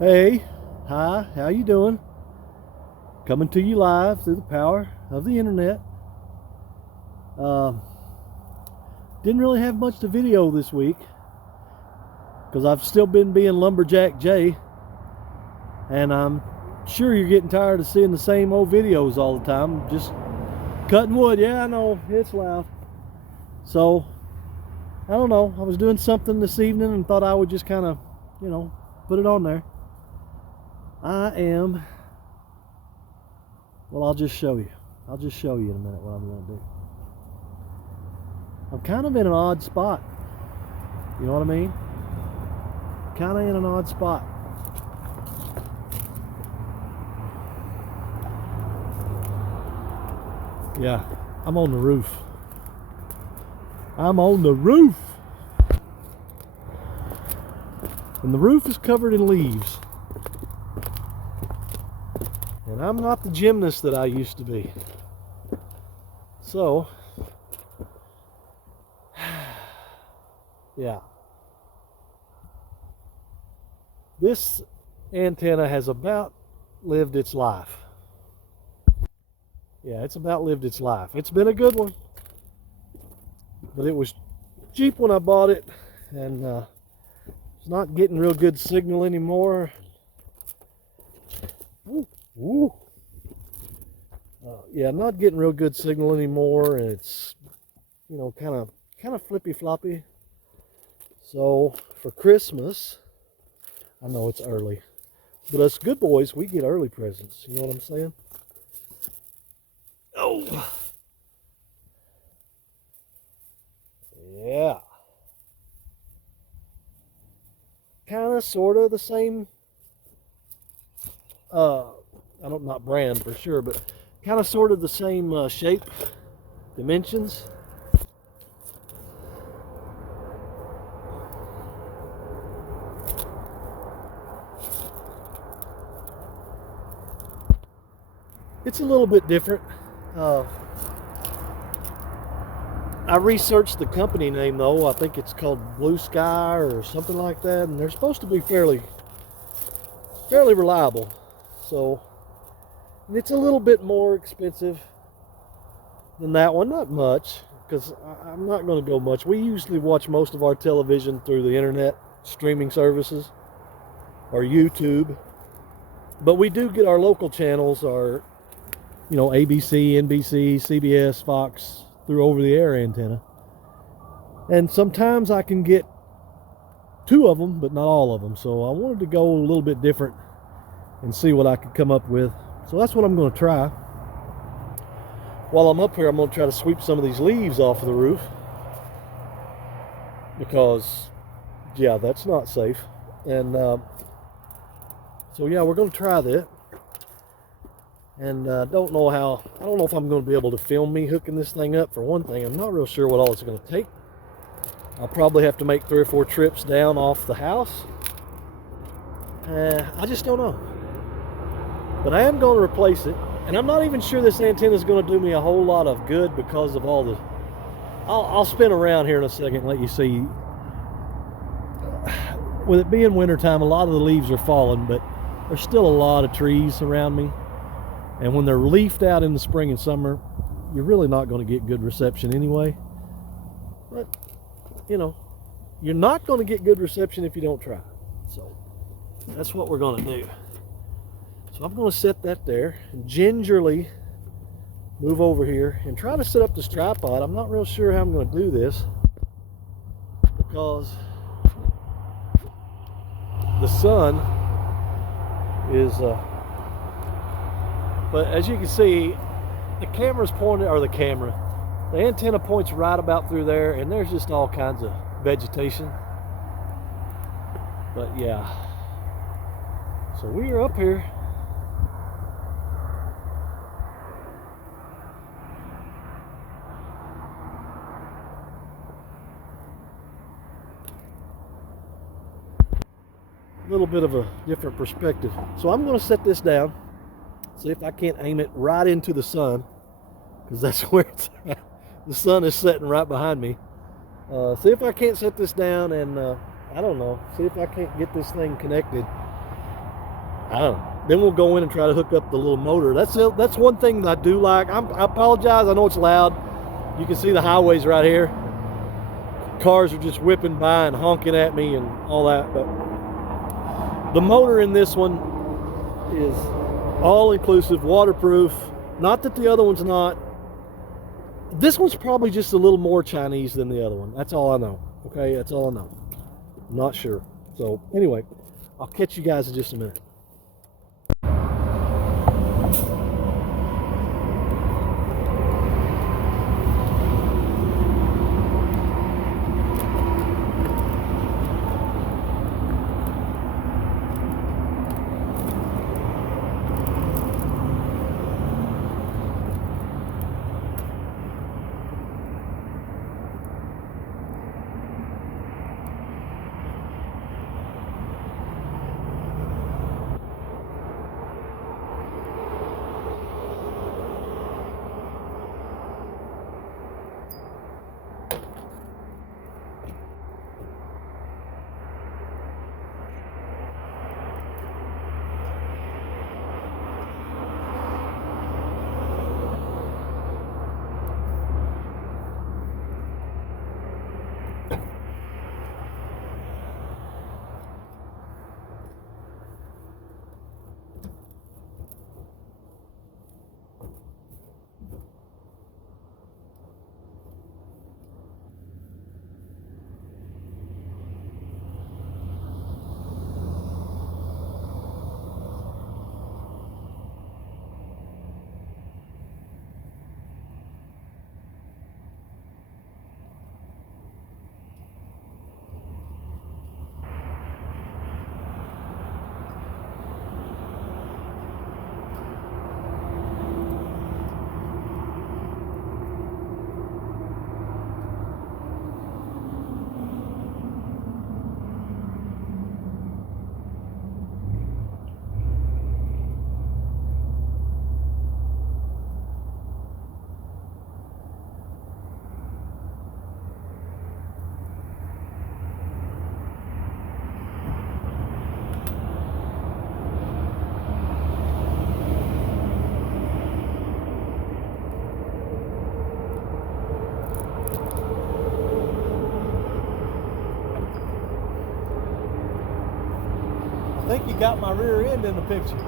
Hey, hi, how you doing? Coming to you live through the power of the internet. Um, didn't really have much to video this week because I've still been being Lumberjack Jay, and I'm sure you're getting tired of seeing the same old videos all the time. Just cutting wood. Yeah, I know it's loud. So I don't know. I was doing something this evening and thought I would just kind of, put it on there. I'll just show you. I'll just show you in a minute what I'm going to do. I'm kind of in an odd spot. You know what I mean? Kind of in an odd spot. Yeah, I'm on the roof. I'm on the roof. And the roof is covered in leaves. And I'm not the gymnast that I used to be. So, yeah. This antenna has about lived its life. Yeah, it's about lived its life. It's been a good one. But it was cheap when I bought it. And it's not getting real good signal anymore. Ooh. Yeah, not getting real good signal anymore, and it's kind of flippy floppy. So for Christmas, I know it's early, but us good boys, we get early presents. You know what I'm saying? Oh, yeah. Kind of, sort of the same. Not brand for sure, but kind of sort of the same shape, dimensions. It's a little bit different. I researched the company name though. I think it's called Blue Sky or something like that, and they're supposed to be fairly reliable. So, and it's a little bit more expensive than that one, not much, because I'm not going to go much. We usually watch most of our television through the internet streaming services or YouTube, but we do get our local channels, our ABC, NBC, CBS, Fox, through over-the-air antenna. And sometimes I can get two of them, but not all of them. So I wanted to go a little bit different and see what I could come up with. So that's what I'm going to try. While I'm up here, I'm going to try to sweep some of these leaves off of the roof, because yeah, that's not safe. And so yeah, we're going to try that. And I don't know if I'm going to be able to film me hooking this thing up. For one thing, I'm not real sure what all it's going to take. I'll probably have to make 3 or 4 trips down off the house. I just don't know. But I am going to replace it. And I'm not even sure this antenna is going to do me a whole lot of good because of all the... I'll spin around here in a second and let you see. With it being wintertime, a lot of the leaves are falling, but there's still a lot of trees around me. And when they're leafed out in the spring and summer, you're really not going to get good reception anyway. But, you're not going to get good reception if you don't try. So that's what we're going to do. So I'm going to set that there and gingerly move over here and try to set up this tripod. I'm not real sure how I'm going to do this, because the sun is... But as you can see, the camera's pointed, or the antenna points right about through there, and there's just all kinds of vegetation. But yeah, so we are up here. A little bit of a different perspective. So I'm going to set this down. See if I can't aim it right into the sun, because that's where it's at. The sun is setting right behind me. See if I can't set this down and I don't know, see if I can't get this thing connected I don't know. Then we'll go in and try to hook up the little motor. That's one thing that I do like. I apologize. I know it's loud. You can see the highways right here. Cars are just whipping by and honking at me and all that. But the motor in this one is all-inclusive, waterproof. Not that the other one's not. This one's probably just a little more Chinese than the other one. That's all I know. Okay, that's all I know. I'm not sure. So anyway, I'll catch you guys in just a minute. I think you got my rear end in the picture.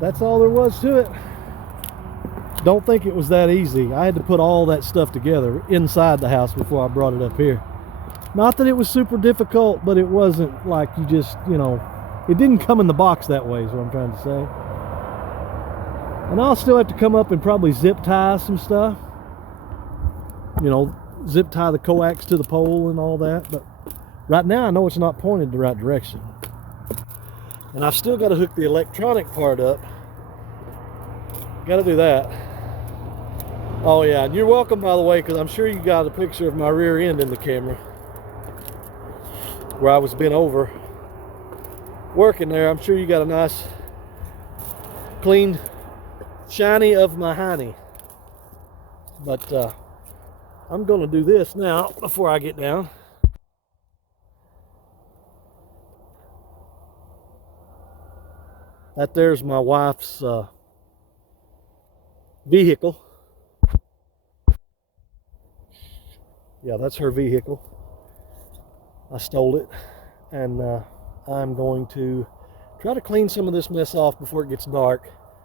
That's all there was to it. Don't think it was that easy. I had to put all that stuff together inside the house before I brought it up here. Not that it was super difficult, but it wasn't like you just, you know, it didn't come in the box that way is what I'm trying to say. And I'll still have to come up and probably zip tie some stuff. You know, zip tie the coax to the pole and all that. But right now I know it's not pointed the right direction. And I've still got to hook the electronic part up. Got to do that. Oh yeah, and you're welcome, by the way, because I'm sure you got a picture of my rear end in the camera where I was bent over working there. I'm sure you got a nice clean shiny of my hiney. But I'm going to do this now before I get down. That there's my wife's vehicle. Yeah, that's her vehicle. I stole it, and I'm going to try to clean some of this mess off before it gets dark,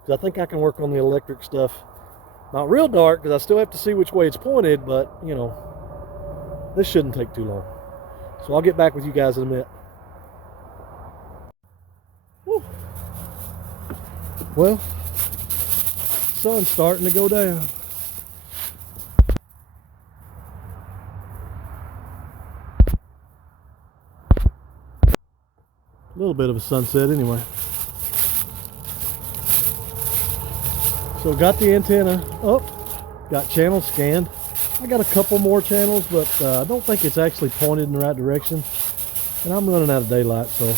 because I think I can work on the electric stuff. Not real dark, because I still have to see which way it's pointed, but, you know, this shouldn't take too long. So I'll get back with you guys in a minute. Woo. Well, sun's starting to go down. A little bit of a sunset anyway. So got the antenna up, got channels scanned. I got a couple more channels, but I don't think it's actually pointed in the right direction. And I'm running out of daylight, so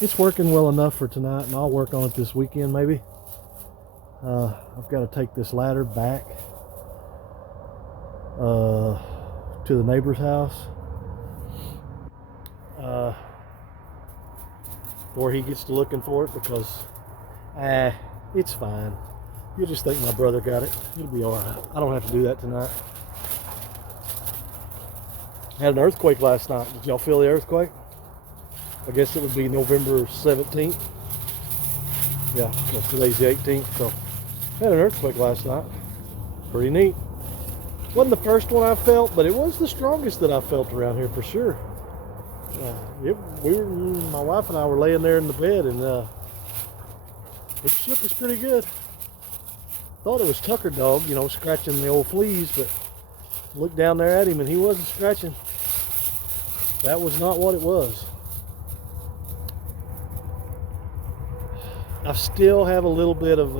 it's working well enough for tonight, and I'll work on it this weekend maybe. I've got to take this ladder back to the neighbor's house, or he gets to looking for it, because it's fine. You'll just think my brother got it. It'll be all right. I don't have to do that tonight. Had an earthquake last night. Did y'all feel the earthquake? I guess it would be November 17th. Yeah, because today's the 18th. So had an earthquake last night. Pretty neat. Wasn't the first one I felt, but it was the strongest that I felt around here for sure. My wife and I were laying there in the bed, and it shook us pretty good. Thought it was Tucker Dog, you know, scratching the old fleas, but looked down there at him and he wasn't scratching. That was not what it was. I still have a little bit of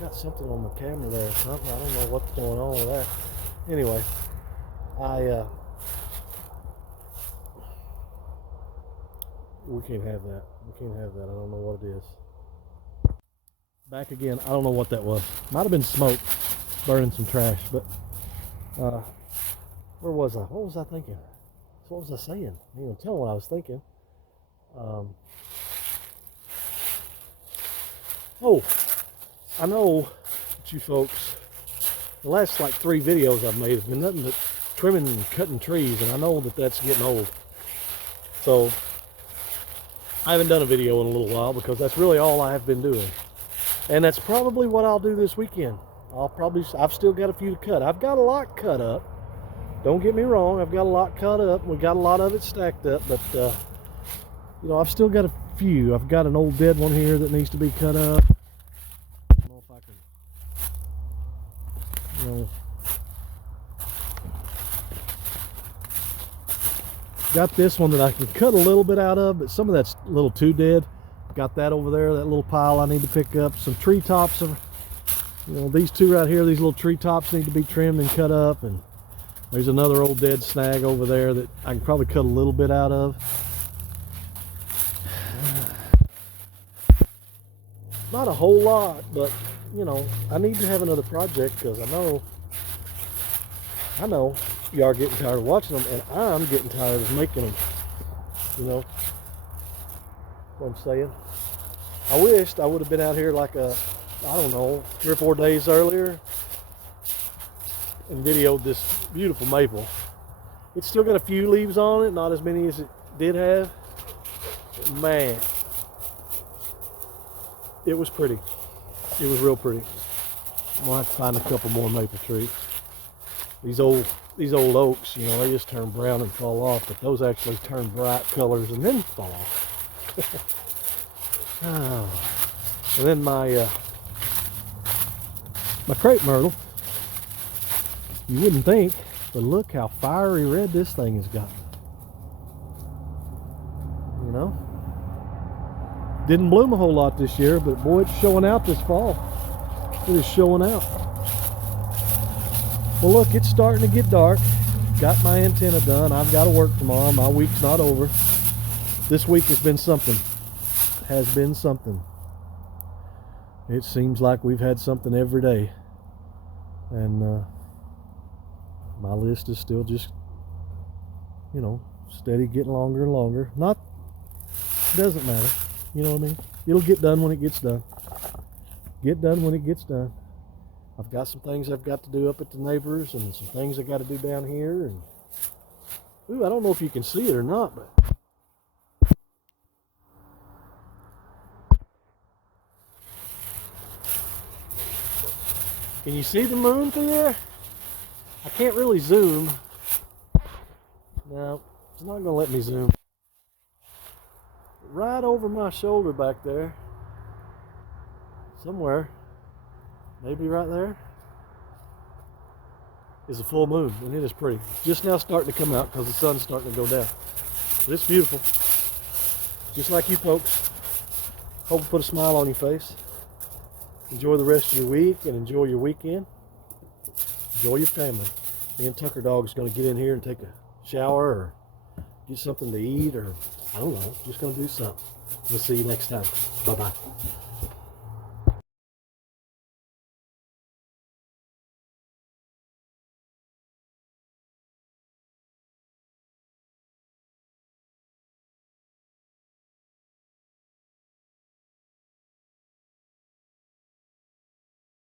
got something on my camera there or something. I don't know what's going on with that. Anyway, we can't have that. We can't have that. I don't know what it is. Back again. I don't know what that was. Might have been smoke burning some trash, but where was I? What was I thinking? What was I saying? I didn't even tell what I was thinking. Oh, I know that you folks, the last like 3 videos I've made have been nothing but trimming and cutting trees, and I know that that's getting old. So I haven't done a video in a little while, because that's really all I have been doing. And that's probably what I'll do this weekend. I've still got a few to cut. I've got a lot cut up. Don't get me wrong, I've got a lot cut up. We got a lot of it stacked up, but you know, I've still got a few. I've got an old dead one here that needs to be cut up. I don't know if I can, you know. Got this one that I can cut a little bit out of, but some of that's a little too dead. Got that over there, that little pile I need to pick up. Some tree tops, you know, these two right here, these little tree tops need to be trimmed and cut up. And there's another old dead snag over there that I can probably cut a little bit out of. Not a whole lot, but you know, I need to have another project, because I know you are getting tired of watching them, and I'm getting tired of making them. You know what I'm saying? I wished I would have been out here like I don't know, 3 or 4 days earlier and videoed this beautiful maple. It's still got a few leaves on it, not as many as it did have. But man, it was pretty. It was real pretty. I'm gonna have to find a couple more maple trees. These old oaks, you know, they just turn brown and fall off, but those actually turn bright colors and then fall off. Oh. And then my crepe myrtle, you wouldn't think, but look how fiery red this thing has gotten. You know, didn't bloom a whole lot this year, but boy, it's showing out this fall. It is showing out. Well, look, it's starting to get dark. Got my antenna done. I've got to work tomorrow. My week's not over. This week has been something. Has been something. It seems like we've had something every day. And my list is still just, you know, steady getting longer and longer. Doesn't matter. You know what I mean? It'll get done when it gets done. Get done when it gets done. I've got some things I've got to do up at the neighbors and some things I got to do down here. And ooh, I don't know if you can see it or not, but can you see the moon through there? I can't really zoom. No, it's not going to let me zoom. Right over my shoulder back there, somewhere, maybe right there, is a full moon, and it is pretty. Just now starting to come out because the sun's starting to go down. But it's beautiful. Just like you folks. Hope to put a smile on your face. Enjoy the rest of your week and enjoy your weekend. Enjoy your family. Me and Tucker Dog is going to get in here and take a shower or get something to eat, or I don't know, just going to do something. We'll see you next time. Bye-bye.